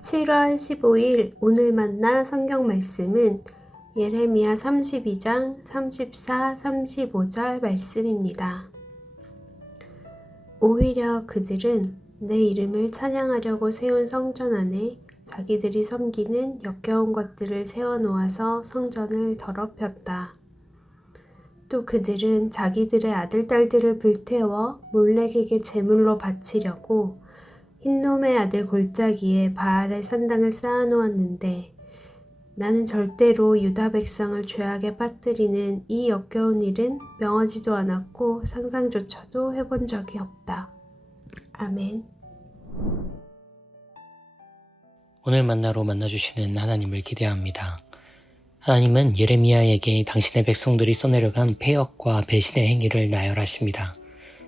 7월 15일 오늘 만나 성경 말씀은 예레미야 32장 34, 35절 말씀입니다. 오히려 그들은 내 이름을 찬양하려고 세운 성전 안에 자기들이 섬기는 역겨운 것들을 세워놓아서 성전을 더럽혔다. 또 그들은 자기들의 아들, 딸들을 불태워 몰렉에게 제물로 바치려고 흰놈의 아들 골짜기에 바알의 산당을 쌓아놓았는데 나는 절대로 유다 백성을 죄악에 빠뜨리는 이 역겨운 일은 명하지도 않았고 상상조차도 해본 적이 없다. 아멘. 오늘 만나로 만나주시는 하나님을 기대합니다. 하나님은 예레미야에게 당신의 백성들이 써내려간 패역과 배신의 행위를 나열하십니다.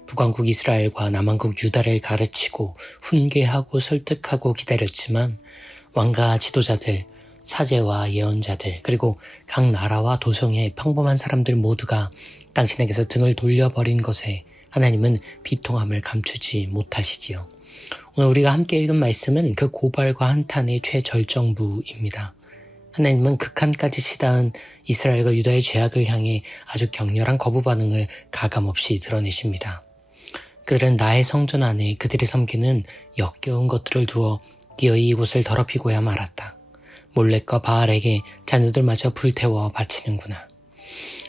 북왕국 이스라엘과 남왕국 유다를 가르치고 훈계하고 설득하고 기다렸지만 왕과 지도자들, 사제와 예언자들, 그리고 각 나라와 도성의 평범한 사람들 모두가 당신에게서 등을 돌려버린 것에 하나님은 비통함을 감추지 못하시지요. 오늘 우리가 함께 읽은 말씀은 그 고발과 한탄의 최절정부입니다. 하나님은 극한까지 치닫은 이스라엘과 유다의 죄악을 향해 아주 격렬한 거부 반응을 가감없이 드러내십니다. 그들은 나의 성전 안에 그들이 섬기는 역겨운 것들을 두어 기어이 이곳을 더럽히고야 말았다. 몰렉과 바알에게 자녀들마저 불태워 바치는구나.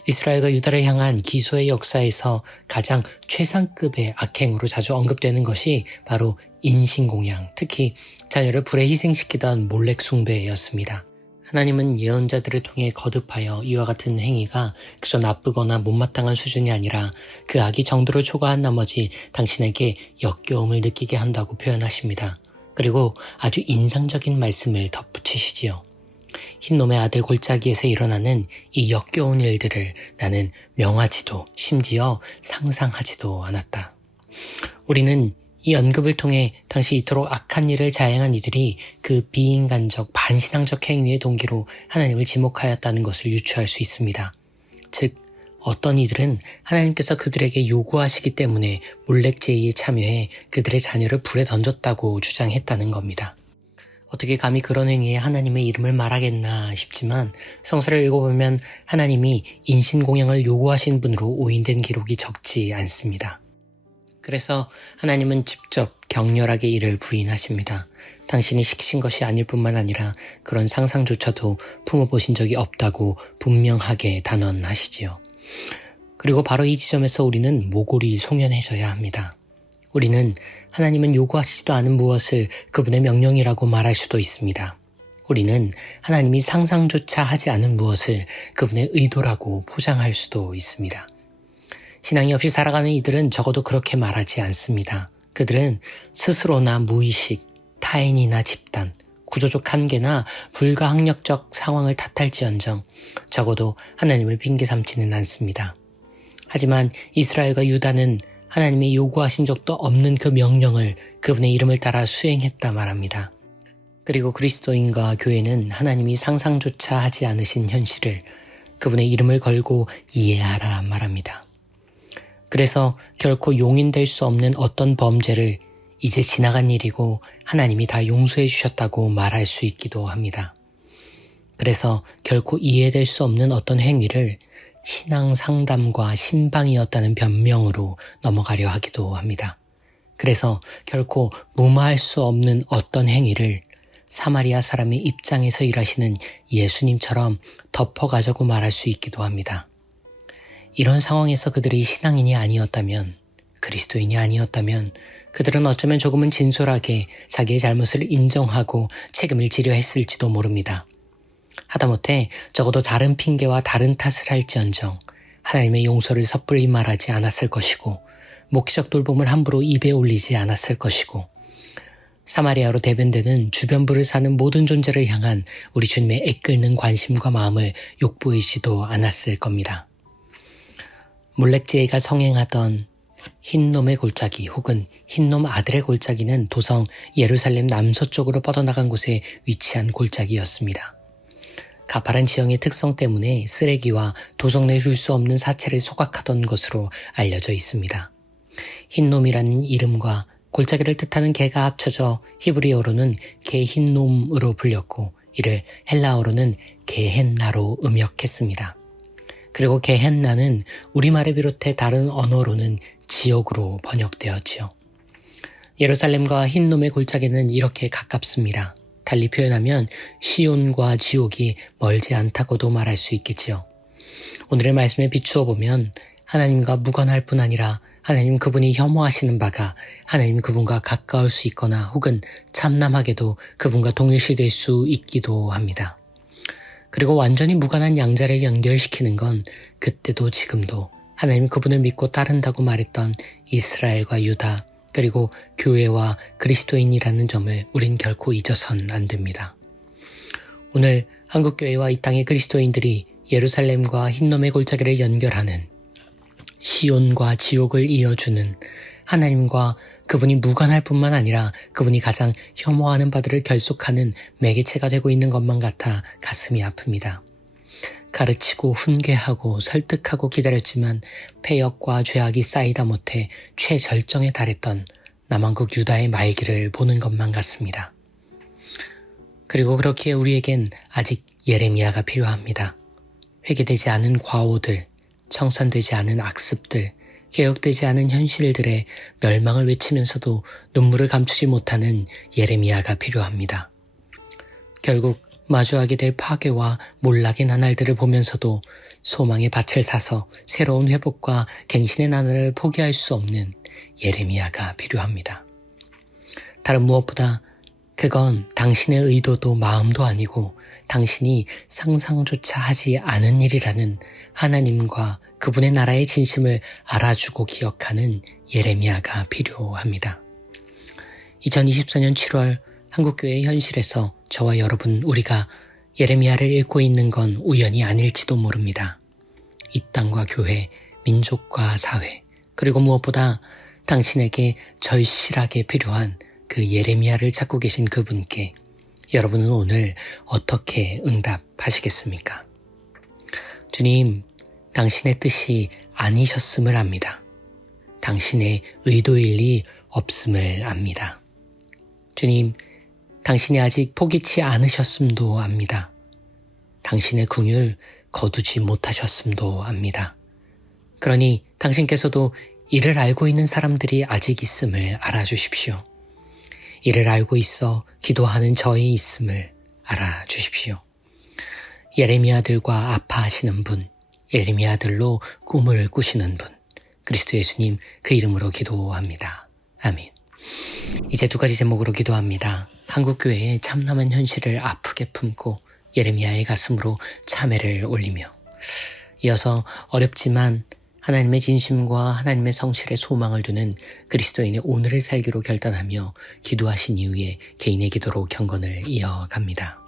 이스라엘과 유다를 향한 기소의 역사에서 가장 최상급의 악행으로 자주 언급되는 것이 바로 인신공양, 특히 자녀를 불에 희생시키던 몰렉 숭배였습니다. 하나님은 예언자들을 통해 거듭하여 이와 같은 행위가 그저 나쁘거나 못마땅한 수준이 아니라 그 악이 정도를 초과한 나머지 당신에게 역겨움을 느끼게 한다고 표현하십니다. 그리고 아주 인상적인 말씀을 덧붙이시지요. 흰놈의 아들 골짜기에서 일어나는 이 역겨운 일들을 나는 명하지도 심지어 상상하지도 않았다. 우리는 이 언급을 통해 당시 이토록 악한 일을 자행한 이들이 그 비인간적 반신앙적 행위의 동기로 하나님을 지목하였다는 것을 유추할 수 있습니다. 즉 어떤 이들은 하나님께서 그들에게 요구하시기 때문에 몰렉제의에 참여해 그들의 자녀를 불에 던졌다고 주장했다는 겁니다. 어떻게 감히 그런 행위에 하나님의 이름을 말하겠나 싶지만 성서를 읽어보면 하나님이 인신공양을 요구하신 분으로 오인된 기록이 적지 않습니다. 그래서 하나님은 직접 격렬하게 이를 부인하십니다. 당신이 시키신 것이 아닐 뿐만 아니라 그런 상상조차도 품어보신 적이 없다고 분명하게 단언하시지요. 그리고 바로 이 지점에서 우리는 모골이 송연해져야 합니다. 우리는 하나님은 요구하시지도 않은 무엇을 그분의 명령이라고 말할 수도 있습니다. 우리는 하나님이 상상조차 하지 않은 무엇을 그분의 의도라고 포장할 수도 있습니다. 신앙이 없이 살아가는 이들은 적어도 그렇게 말하지 않습니다. 그들은 스스로나 무의식, 타인이나 집단, 구조적 한계나 불가항력적 상황을 탓할지언정 적어도 하나님을 핑계 삼지는 않습니다. 하지만 이스라엘과 유다는 하나님이 요구하신 적도 없는 그 명령을 그분의 이름을 따라 수행했다 말합니다. 그리고 그리스도인과 교회는 하나님이 상상조차 하지 않으신 현실을 그분의 이름을 걸고 이해하라 말합니다. 그래서 결코 용인될 수 없는 어떤 범죄를 이제 지나간 일이고 하나님이 다 용서해 주셨다고 말할 수 있기도 합니다. 그래서 결코 이해될 수 없는 어떤 행위를 신앙 상담과 신방이었다는 변명으로 넘어가려 하기도 합니다. 그래서 결코 무마할 수 없는 어떤 행위를 사마리아 사람의 입장에서 일하시는 예수님처럼 덮어가자고 말할 수 있기도 합니다. 이런 상황에서 그들이 신앙인이 아니었다면, 그리스도인이 아니었다면 그들은 어쩌면 조금은 진솔하게 자기의 잘못을 인정하고 책임을 지려 했을지도 모릅니다. 하다못해 적어도 다른 핑계와 다른 탓을 할지언정 하나님의 용서를 섣불리 말하지 않았을 것이고 목적 돌봄을 함부로 입에 올리지 않았을 것이고 사마리아로 대변되는 주변부를 사는 모든 존재를 향한 우리 주님의 애끓는 관심과 마음을 욕보이지도 않았을 겁니다. 몰렉제의가 성행하던 흰놈의 골짜기 혹은 흰놈 아들의 골짜기는 도성 예루살렘 남서쪽으로 뻗어나간 곳에 위치한 골짜기였습니다. 가파른 지형의 특성 때문에 쓰레기와 도성 내 줄 수 없는 사체를 소각하던 것으로 알려져 있습니다. 흰놈이라는 이름과 골짜기를 뜻하는 개가 합쳐져 히브리어로는 게힌놈으로 불렸고 이를 헬라어로는 게헨나로 음역했습니다. 그리고 게헨나는 우리말을 비롯해 다른 언어로는 지옥으로 번역되었지요. 예루살렘과 흰놈의 골짜기는 이렇게 가깝습니다. 달리 표현하면 시온과 지옥이 멀지 않다고도 말할 수 있겠지요. 오늘의 말씀에 비추어 보면 하나님과 무관할 뿐 아니라 하나님 그분이 혐오하시는 바가 하나님 그분과 가까울 수 있거나 혹은 참남하게도 그분과 동일시될 수 있기도 합니다. 그리고 완전히 무관한 양자를 연결시키는 건 그때도 지금도 하나님 그분을 믿고 따른다고 말했던 이스라엘과 유다 그리고 교회와 그리스도인이라는 점을 우린 결코 잊어선 안 됩니다. 오늘 한국교회와 이 땅의 그리스도인들이 예루살렘과 흰놈의 골짜기를 연결하는 시온과 지옥을 이어주는 하나님과 그분이 무관할 뿐만 아니라 그분이 가장 혐오하는 바들을 결속하는 매개체가 되고 있는 것만 같아 가슴이 아픕니다. 가르치고 훈계하고 설득하고 기다렸지만 패역과 죄악이 쌓이다 못해 최절정에 달했던 남왕국 유다의 말기를 보는 것만 같습니다. 그리고 그렇기에 우리에겐 아직 예레미야가 필요합니다. 회개되지 않은 과오들, 청산되지 않은 악습들, 개혁되지 않은 현실들의 멸망을 외치면서도 눈물을 감추지 못하는 예레미야가 필요합니다. 결국 마주하게 될 파괴와 몰락의 나날들을 보면서도 소망의 밭을 사서 새로운 회복과 갱신의 나날을 포기할 수 없는 예레미야가 필요합니다. 다른 무엇보다 그건 당신의 의도도 마음도 아니고 당신이 상상조차 하지 않은 일이라는 하나님과 그분의 나라의 진심을 알아주고 기억하는 예레미야가 필요합니다. 2024년 7월 한국교회의 현실에서 저와 여러분 우리가 예레미야를 읽고 있는 건 우연이 아닐지도 모릅니다. 이 땅과 교회, 민족과 사회, 그리고 무엇보다 당신에게 절실하게 필요한 그 예레미야를 찾고 계신 그분께 여러분은 오늘 어떻게 응답하시겠습니까? 주님, 당신의 뜻이 아니셨음을 압니다. 당신의 의도일 리 없음을 압니다. 주님, 당신이 아직 포기치 않으셨음도 압니다. 당신의 긍휼 거두지 못하셨음도 압니다. 그러니 당신께서도 이를 알고 있는 사람들이 아직 있음을 알아주십시오. 이를 알고 있어 기도하는 저의 있음을 알아주십시오. 예레미야들과 아파하시는 분, 예레미야들로 꿈을 꾸시는 분, 그리스도 예수님 그 이름으로 기도합니다. 아멘. 이제 두 가지 제목으로 기도합니다. 한국교회의 참남한 현실을 아프게 품고 예레미야의 가슴으로 참회를 올리며 이어서 어렵지만 하나님의 진심과 하나님의 성실에 소망을 두는 그리스도인의 오늘을 살기로 결단하며 기도하신 이후에 개인의 기도로 경건을 이어갑니다.